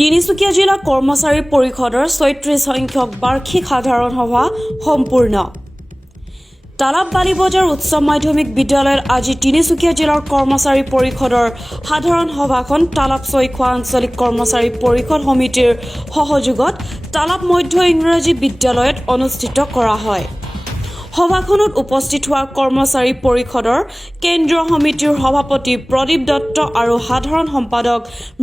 তিনিচুকীয়া জিলা কৰ্মচাৰী পৰিষদৰ ৩৬ সংখ্যক বাৰ্ষিক সাধাৰণ সভা সম্পূৰ্ণ। তালাব বালিবজাৰ উচ্চ মাধ্যমিক বিদ্যালয়ত আজি তিনিচুকীয়া জিলাৰ কৰ্মচাৰী পৰিষদৰ সাধাৰণ সভাখন তালাব চৈখোৱা আঞ্চলিক কৰ্মচাৰী পৰিষদ সমিতিৰ সহযোগত তালাব মধ্য ইংৰাজী বিদ্যালয়ত অনুষ্ঠিত কৰা হয়। সভাখনত উপস্থিত হোৱা কৰ্মচাৰী পৰিষদৰ কেন্দ্ৰীয় সমিতিৰ সভাপতি প্ৰদীপ দত্ত আৰু সাধাৰণ সম্পাদক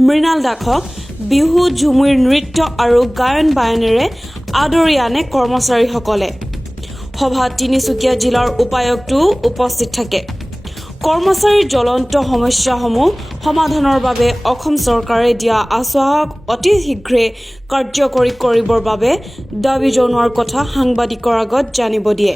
মৃণাল দাসক বিহু, ঝুমুৰ নৃত্য আৰু গায়ন বায়নেৰে আদৰি আনে কৰ্মচাৰীসকলে। সভাত তিনিচুকীয়া জিলাৰ উপায়ুক্তও উপস্থিত থাকে। কৰ্মচাৰীৰ জ্বলন্ত সমস্যাসমূহ সমাধানৰ বাবে অসম চৰকাৰে দিয়া আশ্বাসক অতি শীঘ্ৰে কাৰ্যকৰী কৰিবৰ বাবে দাবী জনোৱাৰ কথা সাংবাদিকৰ আগত জানিব দিয়ে।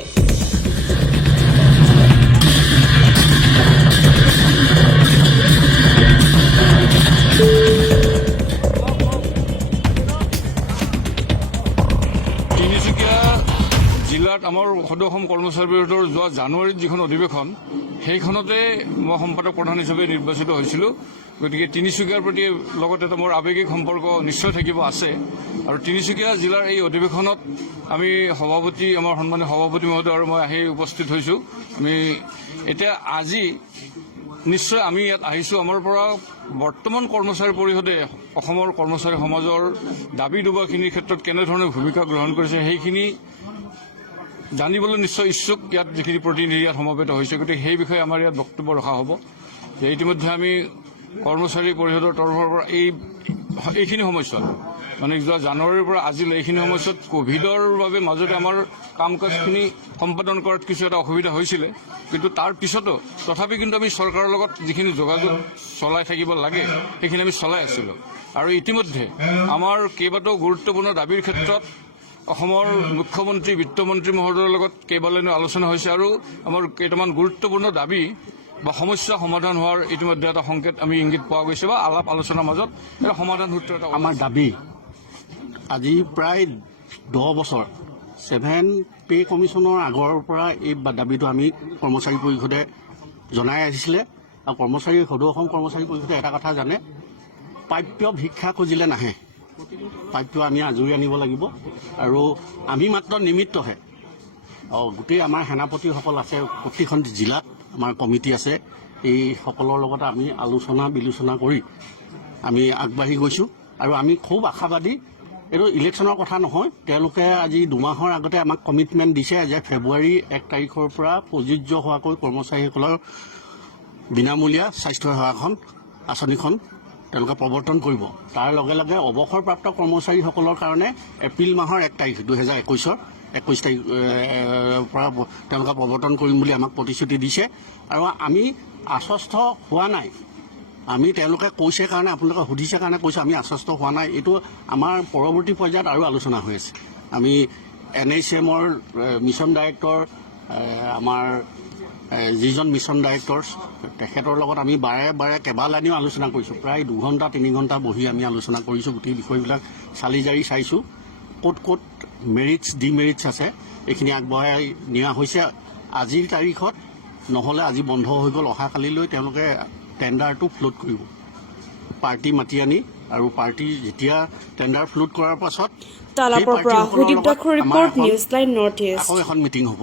তিনিচুকীয়া জিলাত আমাৰ সদৌ অসম কৰ্মচাৰী পৰিষদৰ যোৱা জানুৱাৰীত যিখন অধিৱেশন সেইখনতে মই সম্পাদক প্ৰধান হিচাপে নিৰ্বাচিত হৈছিলোঁ। গতিকে তিনিচুকীয়াৰ প্ৰতি লগত এটা মোৰ আৱেগিক সম্পৰ্ক নিশ্চয় থাকিব আছে। আৰু তিনিচুকীয়া জিলাৰ এই অধিৱেশনত আমি সভাপতি, আমাৰ সন্মানীয় সভাপতি মহোদয় আৰু মই আহি উপস্থিত হৈছোঁ। আমি এতিয়া আজি নিশ্চয় আমি ইয়াত আহিছোঁ আমাৰ পৰা বৰ্তমান কৰ্মচাৰী পৰিষদে অসমৰ কৰ্মচাৰী সমাজৰ দাবী দুবাখিনিৰ ক্ষেত্ৰত কেনেধৰণে ভূমিকা গ্ৰহণ কৰিছে সেইখিনি জানিবলৈ নিশ্চয় ইচ্ছুক ইয়াত যিখিনি প্ৰতিনিধি ইয়াত সমবেত হৈছে। গতিকে সেই বিষয়ে আমাৰ ইয়াত বক্তব্য ৰখা হ'ব যে ইতিমধ্যে আমি কৰ্মচাৰী পৰিষদৰ তৰফৰ পৰা এইখিনি সময়ছোৱাত মানে যোৱা জানুৱাৰীৰ পৰা আজিলৈ এইখিনি সময়ছোৱাত কোভিডৰ বাবে মাজতে আমাৰ কাম কাজখিনি সম্পাদন কৰাত কিছু এটা অসুবিধা হৈছিলে, কিন্তু তাৰ পিছতো তথাপি কিন্তু আমি চৰকাৰৰ লগত যিখিনি যোগাযোগ চলাই থাকিব লাগে সেইখিনি আমি চলাই আছিলোঁ। আৰু ইতিমধ্যে আমাৰ কেইবাটাও গুৰুত্বপূৰ্ণ দাবীৰ ক্ষেত্ৰত অসমৰ মুখ্যমন্ত্ৰী, বিত্তমন্ত্ৰী মহোদয়ৰ লগত কেইবালানিও আলোচনা হৈছে আৰু আমাৰ কেইটামান গুৰুত্বপূৰ্ণ দাবী বা সমস্যা সমাধান হোৱাৰ ইতিমধ্যে এটা সংকেত আমি ইংগিত পোৱা গৈছে বা আলাপ আলোচনাৰ মাজত এটা সমাধান সূত্ৰ এটা আমাৰ দাবী আজি প্ৰায় 10 বছৰ 7 পে কমিশ্যনৰ আগৰ পৰা এই দাবীটো আমি কৰ্মচাৰী পৰিষদে জনাই আহিছিলে। আৰু সদৌ অসম কৰ্মচাৰী পৰিষদে এটা কথা জানে, প্ৰাপ্য ভিক্ষা খুজিলে নাহে, প্ৰাপ্য আমি আজৰি আনিব লাগিব। আৰু আমি মাত্ৰ নিমিত্তহে, গোটেই আমাৰ সেনাপতিসকল আছে, প্ৰতিখন জিলাত আমাৰ কমিটি আছে, এই সকলৰ লগত আমি আলোচনা বিলোচনা কৰি আমি আগবাঢ়ি গৈছোঁ। আৰু আমি খুব আশাবাদী, এইটো ইলেকশ্যনৰ কথা নহয়। তেওঁলোকে আজি 2 মাহৰ আগতে আমাক কমিটমেণ্ট দিছে যে ফেব্ৰুৱাৰী 1 তাৰিখৰ পৰা প্ৰযোজ্য হোৱাকৈ কৰ্মচাৰীসকলৰ বিনামূলীয়া স্বাস্থ্য সেৱাখন আঁচনিখন তেওঁলোকে প্ৰৱৰ্তন কৰিব। তাৰ লগে লগে অৱসৰপ্ৰাপ্ত কৰ্মচাৰীসকলৰ কাৰণে এপ্ৰিল মাহৰ 1 তাৰিখ 2021 তাৰিখ পৰা তেওঁলোকে প্ৰৱৰ্তন কৰিম বুলি আমাক প্ৰতিশ্ৰুতি দিছে। আৰু আমি আশ্বস্ত হোৱা নাই, আমি তেওঁলোকে কৈছে কাৰণে, আপোনালোকে সুধিছে কাৰণে কৈছোঁ, আমি আশ্বস্ত হোৱা নাই। এইটো আমাৰ পৰৱৰ্তী পৰ্যায়ত আৰু আলোচনা হৈ আছে। আমি NHM-ৰ মিছন ডাইৰেক্টৰ, আমাৰ যিজন মিছন ডাইৰেক্টৰ তেখেতৰ লগত আমি বাৰে বাৰে কেইবালানিও আলোচনা কৰিছোঁ। প্ৰায় 2 ঘণ্টা 3 ঘণ্টা বহি আমি আলোচনা কৰিছোঁ, গোটেই বিষয়বিলাক চালি জাৰি চাইছোঁ। ক'ত ক'ত মেৰিটছ ডিমেৰিটছ আছে এইখিনি আগবঢ়াই নিয়া হৈছে। আজিৰ তাৰিখত নহ'লে আজি বন্ধ হৈ গ'ল, অহাকালিলৈ তেওঁলোকে টেণ্ডাৰটো ফ্লোট কৰিব, পাৰ্টি মাতি আনি। আৰু পাৰ্টি যেতিয়া টেণ্ডাৰ ফ্লোট কৰাৰ পাছত তালাবৰ পৰা সুদীপ দাসৰ report, news line north east. আকৌ এখন মিটিং হ'ব।